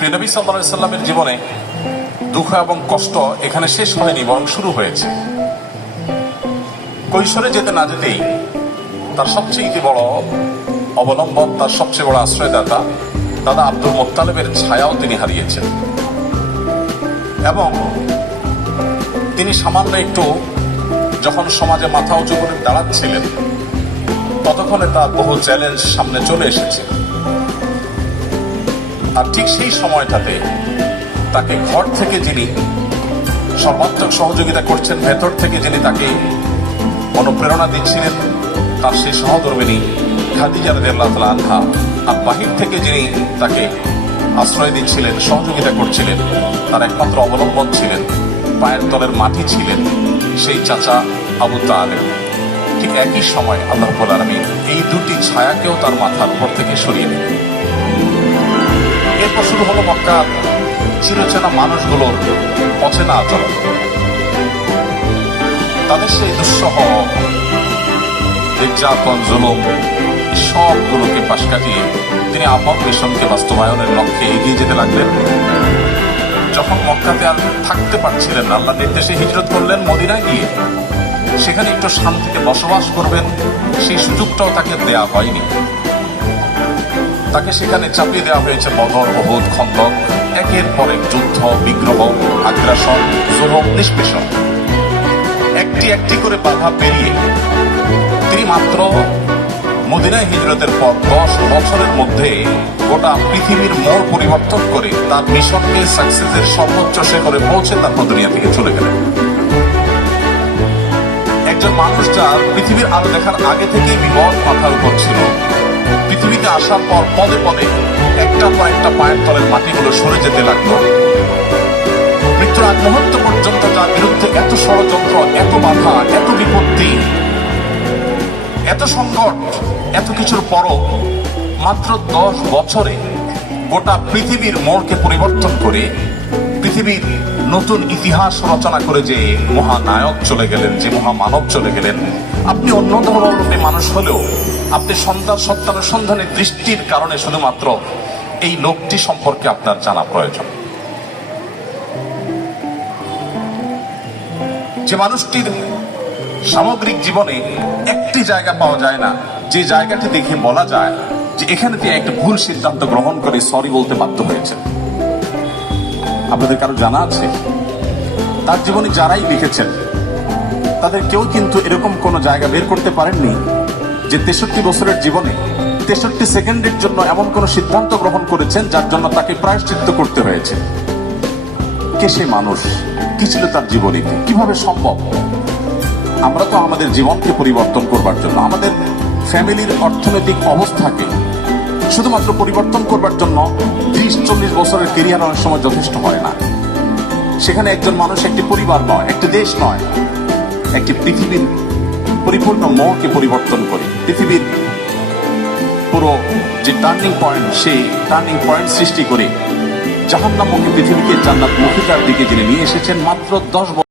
প্রিয় নবী সাল্লাল্লাহু আলাইহি সাল্লামের জীবনে দুঃখ এবং কষ্ট এখানে শেষ হয়নি, বরং শুরু হয়েছে। কৈশোরে যেতে না যেতেই তার সবচেয়ে বড় অবলম্বন, তার সবচেয়ে বড় আশ্রয়দাতা দাদা আব্দুল মুত্তালিবের ছায়াও তিনি হারিয়েছেন। এবং তিনি সামান্য একটু যখন সমাজে মাথা উঁচু করে দাঁড়াচ্ছিলেন, ততক্ষণে তার বহু চ্যালেঞ্জ সামনে চলে এসেছে। আর ঠিক সেই সময়টাতে তাকে ঘর থেকে যিনি সর্বাত্মক সহযোগিতা করছেন, ভেতর থেকে যিনি তাকে অনুপ্রেরণা দিচ্ছিলেন, তার সেই সহধর্মিণী খাদিজা রাদিয়াল্লাহু তাআলা আনহা, আর বাহির থেকে যিনি তাকে আশ্রয় দিচ্ছিলেন, সহযোগিতা করছিলেন, তার একমাত্র অবলম্বন ছিলেন, পায়ের তলের মাটি ছিলেন সেই চাচা আবু তালেব। ঠিক একই সময় আল্লাহ রাব্বুল আলামিন এই দুটি ছায়াকেও তার মাথার উপর থেকে সরিয়ে দিলেন। এরপর শুরু হলো মক্কার চিরচেনা মানুষগুলোর অচেনা আচরণ। তাদের সেই দুঃসহ নির্যাতন, জুলুম, সবগুলোকে পাশ কাটিয়ে তিনি আপন মিশনকে বাস্তবায়নের লক্ষ্যে এগিয়ে যেতে লাগলেন। যখন মক্কাতে আর থাকতে পারছিলেন না, আল্লাহর নির্দেশে হিজরত করলেন মদিনায় গিয়ে। সেখানে একটু শান্তিতে বসবাস করবেন, সেই সুযোগটাও তাকে দেয়া হয়নি। তাকে সেখানে চাপিয়ে দেওয়া হয়েছে বদর, উহুদ, খন্দক, একের পর এক যুদ্ধ, বিগ্রহ, আগ্রাসন, জুলুম, নিষ্পেষণ। একটি একটি করে বাধা পেরিয়ে তিনি মাত্র মদিনায় হিজরতের পর 10 বছরের মধ্যে গোটা পৃথিবীর মোড় পরিবর্তন করে তার মিশনকে সাকসেসের সর্বোচ্চ শিখরে পৌঁছে তারপর দুনিয়া থেকে চলে গেলেন। একজন মানুষ যার পৃথিবীর আলো দেখার আগে থেকেই বিপদ মাথার উপর ছিল, পৃথিবীতে আসার পর পদে পদে একটা পর একটা পায়ের তলের মাটিগুলো সরে যেতে লাগলো। মৃত্যুর আগ মুহূর্ত পর্যন্ত যার বিরুদ্ধে এত ষড়যন্ত্র, এত বাধা, এত বিপত্তি, এত সংকট, এত কিছুর পরও মাত্র 10 বছরে গোটা পৃথিবীর মোড়কে পরিবর্তন করে পৃথিবীর নতুন ইতিহাস রচনা করে যে মহানায়ক চলে গেলেন, যে মহামানব চলে গেলেন, আপনি অন্য ধর্মাবলম্বী মানুষ হলেও আপনি সন্তানের সন্ধানে দৃষ্টির কারণে শুধুমাত্র এই লোকটি সম্পর্কে আপনার জানা প্রয়োজন। যে মানুষটির সামগ্রিক জীবনে একটি জায়গা পাওয়া যায় না যে জায়গাটি দেখে বলা যায় যে এখানে তিনি একটা ভুল সিদ্ধান্ত গ্রহণ করে সরি বলতে বাধ্য হয়েছে। আপনাদের কারো জানা আছে? তার জীবনে যারাই লিখেছেন তাদের কেউ কিন্তু এরকম কোন জায়গা বের করতে পারেননি যে 63 বছরের জীবনে 63 সেকেন্ডের জন্য এমন কোন সিদ্ধান্ত গ্রহণ করেছেন যার জন্য তাকে প্রায়শ্চিত্ত করতে হয়েছে। কে সে মানুষ? কি ছিল তার জীবনীতে? কিভাবে সম্ভব? আমরা তো আমাদের জীবনকে পরিবর্তন করবার জন্য, আমাদের ফ্যামিলির অর্থনৈতিক অবস্থাকে শুধুমাত্র পরিবর্তন করবার জন্য 30-40 বছরের কেরিয়ার অনেক সময় যথেষ্ট হয় না। সেখানে একজন মানুষ একটি পরিবার নয়, একটি দেশ নয়, একটি পৃথিবীর পরিপূর্ণ মোড়কে পরিবর্তন করে পৃথিবীর পুরো যে টার্নিং পয়েন্ট, সেই টার্নিং পয়েন্ট সৃষ্টি করে জাহান্নামমুখী পৃথিবীকে জান্নাতমুখিতার দিকে যিনি নিয়ে এসেছেন মাত্র 10 বছর।